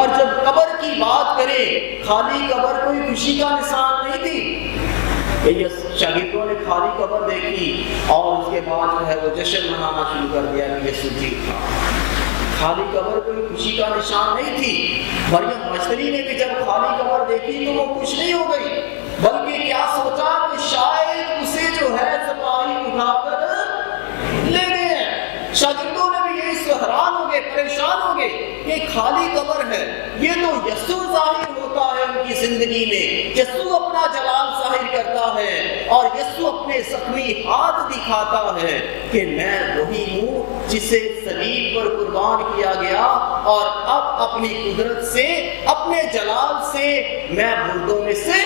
اور جب قبر کی بات کریں، خالی قبر کوئی خوشی کا نشان نہیں تھی۔ یہ شاگردوں نے خالی قبر دیکھی اور اس کے بعد جو ہے وہ جشن منانا شروع کر دیا کہ یسوع جیت تھا۔ خالی قبر کوئی خوشی کا نشان نہیں تھی۔ مریم مجدلی نے بھی جب خالی قبر دیکھی تو وہ خوش نہیں ہو گئی، بلکہ کیا سوچا کہ شاید اسے جو ہے سپاہی اٹھا کر لے گئے ہیں۔ شاگردوں نے بھی یہی حیران ہو گئے، پریشان ہو گئے کہ خالی قبر ہے، یہ تو یسوع ظاہر ہوتا ہے ان کی زندگی میں، یسوع اپنا جلال ظاہر کرتا ہے اور یسوع اپنے زخمی ہاتھ دکھاتا ہے کہ میں وہی ہوں جسے صلیب پر قربان کیا گیا، اور اب اپنی قدرت سے، اپنے جلال سے میں مردوں میں سے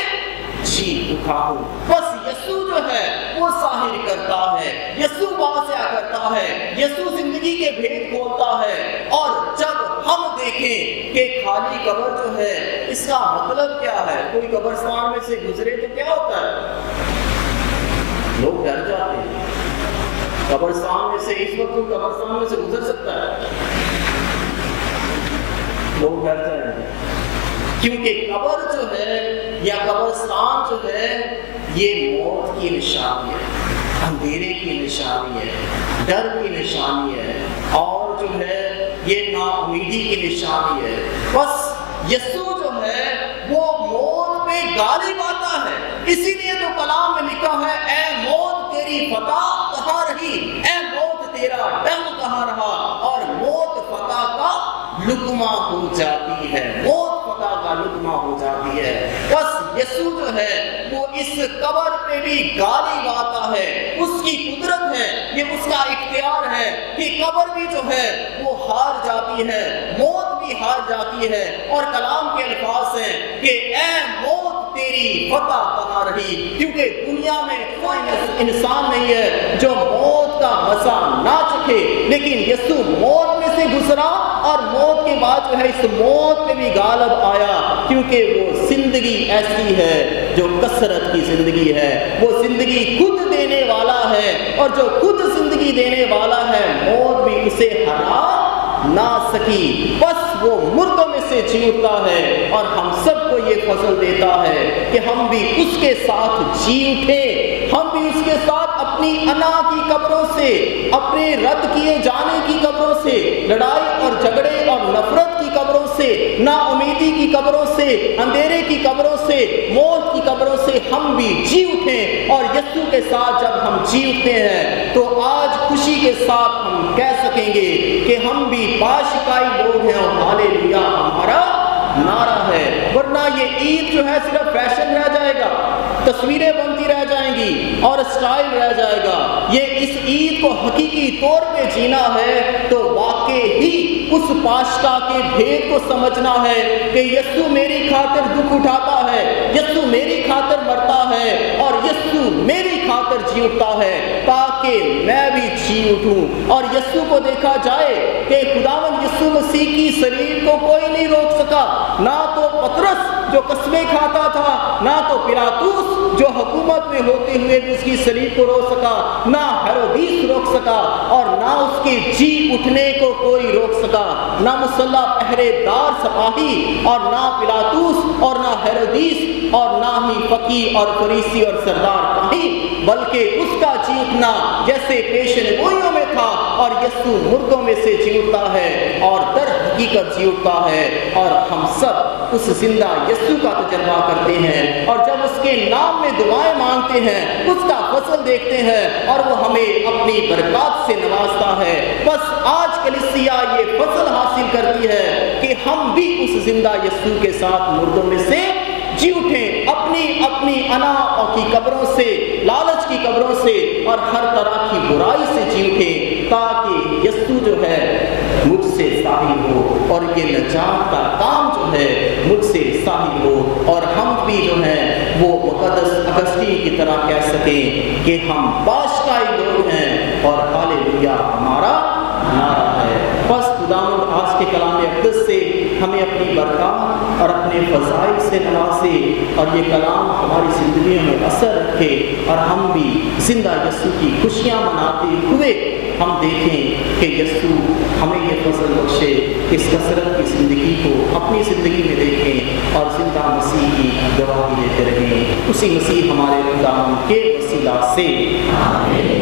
جی اٹھا ہوں۔ بس یسوع جو ہے وہ ظاہر کرتا ہے، یسوع واضح کرتا ہے، یسوع زندگی کے بھید کھولتا ہے۔ اور جب ہم دیکھیں کہ خالی قبر جو ہے اس کا مطلب کیا ہے، کوئی قبرستان میں سے گزرے تو کیا ہوتا ہے؟ لوگ ڈر جاتے ہیں۔ قبرستان میں سے اس وقت کوئی قبرستان میں سے گزر سکتا ہے؟ لوگ ڈر جائیں گے، کیونکہ قبر جو ہے یا قبرستان جو ہے یہ موت کی نشانی ہے، اندھیرے کی نشانی ہے، ڈر کی نشانی ہے، اور جو ہے یہ نا امیدی کی نشانی ہے۔ بس یسوع جو ہے وہ موت پہ غالب آتا ہے، اسی لیے تو کلام میں لکھا ہے اے موت تیری فتح کہاں رہی، اے موت تیرا ڈنگ کہاں رہا، اور موت فتح کا لقمہ ہو جاتی ہے، موت فتح کا لقمہ ہو جاتی ہے۔ بس یسوع جو ہے وہ اس قبر پہ بھی غالب آتا ہے، اس کی قدرت ہے، یہ اس کا اختیار ہے کہ قبر بھی جو ہے وہ ہار جاتی ہے، موت بھی ہار جاتی ہے، اور کلام کے الفاظ ہیں کہ اے موت تیری فتح کہاں رہی، کیونکہ دنیا میں کوئی انسان نہیں ہے جو موت کا مزہ نہ چکھے، لیکن یسوع موت میں سے گزرا اور موت کے بعد جو ہے اس موت پہ بھی غالب آیا، کیونکہ وہ زندگی ایسی ہے جو کثرت کی زندگی ہے، وہ زندگی خود دینے والا ہے، اور جو خود زندگی دینے والا ہے موت بھی اسے ہرا نہ سکی۔ بس وہ مردوں میں سے جی اٹھتا ہے، اور ہم سب کو یہ فضل دیتا ہے کہ ہم بھی اس کے ساتھ جی اٹھیں، ہم بھی اس کے ساتھ اپنی انا کی قبروں سے، اپنے رد کیے جانے کی قبروں سے، لڑائی اور جھگڑے اور نفرت کی قبروں سے، نا امیدی کی قبروں سے، اندھیرے کی قبروں سے، موت کی قبروں سے ہم بھی جی اٹھیں، اور یسوع کے ساتھ جب ہم جی اٹھتے ہیں تو آج خوشی کے ساتھ ہم کہہ سکیں گے کہ ہم بھی باشکائی لوگ ہیں، اور ہالےلویا ہمارا نعرہ ہے۔ ورنہ یہ عید جو ہے صرف فیشن رہ جائے گا، تصویریں بنتی رہ جائیں گی اور اسٹائل رہ جائے گا۔ یہ اس عید کو حقیقی طور پہ جینا ہے تو واقعی ہی اس پاشکا کے بھید کو سمجھنا ہے کہ یسوع میری خاطر دکھ اٹھاتا ہے، یسوع میری خاطر مرتا ہے، اور یسوع میری خاطر جی اٹھتا ہے تاکہ میں بھی جی اٹھوں۔ اور یسوع کو دیکھا جائے کہ خداوند یسوع مسیح کی صلیب کو کوئی نہیں روک سکا، نہ تو پطرس جو قسمیں کھاتا تھا، نہ تو پیلاطس جو حکومت میں ہوتے ہوئے بھی اس کی صلیب کو روک سکا، نہ ہیرودیس روک سکا، اور نہ اس کے جی اٹھنے کو کوئی روک سکا، نہ مسلح پہرے دار سپاہی، اور نہ پیلاطس، اور نہ ہیرودیس، اور نہ ہی فقیہ اور فریسی اور سردار کہیں، بلکہ اس کا جی اٹھنا جیسے پیشن گوئیوں میں تھا، اور یسوع مردوں میں سے جی اٹھتا ہے اور در حقیقت جی اٹھتا ہے، اور ہم سب اس زندہ یسوع کا تجربہ کرتے ہیں، اور جب اس کے نام میں دعائیں مانگتے ہیں اس کا فضل دیکھتے ہیں، اور وہ ہمیں اپنی برکات سے نوازتا ہے۔ بس آج کلیسیا یہ فضل حاصل کرتی ہے کہ ہم بھی اس زندہ یسوع کے ساتھ مردوں میں سے جی اٹھیں، اپنی انا کی قبروں سے، لالچ کی قبروں سے، اور ہر طرح کی برائی سے جی اٹھیں، تاکہ یسوع جو ہے مجھ سے ظاہر ہو، اور یہ نجات کا کام جو ہے مجھ سے ظاہر ہو، اور ہم بھی جو ہیں وہ مقدس اگسٹین کی طرح کہہ سکیں کہ ہم باشکائی لوگ ہیں، اور ہالےلویا ہمارا نعرہ ہے۔ بس خداوند آج کے کلام اقدس سے ہمیں اپنی برکات اور اپنے فضائل سے نوازے اور یہ کلام ہماری زندگیوں میں اثر رکھے اور ہم بھی زندہ یسوع کی خوشیاں مناتے ہوئے ہم دیکھیں کہ یسوع ہمیں یہ فضل بخشے کہ اس کثرت کی زندگی کو اپنی زندگی میں دیکھیں اور زندہ مسیح کی گواہی دیتے رہیں. اسی مسیح ہمارے خداوند کے وسیلہ سے آمین.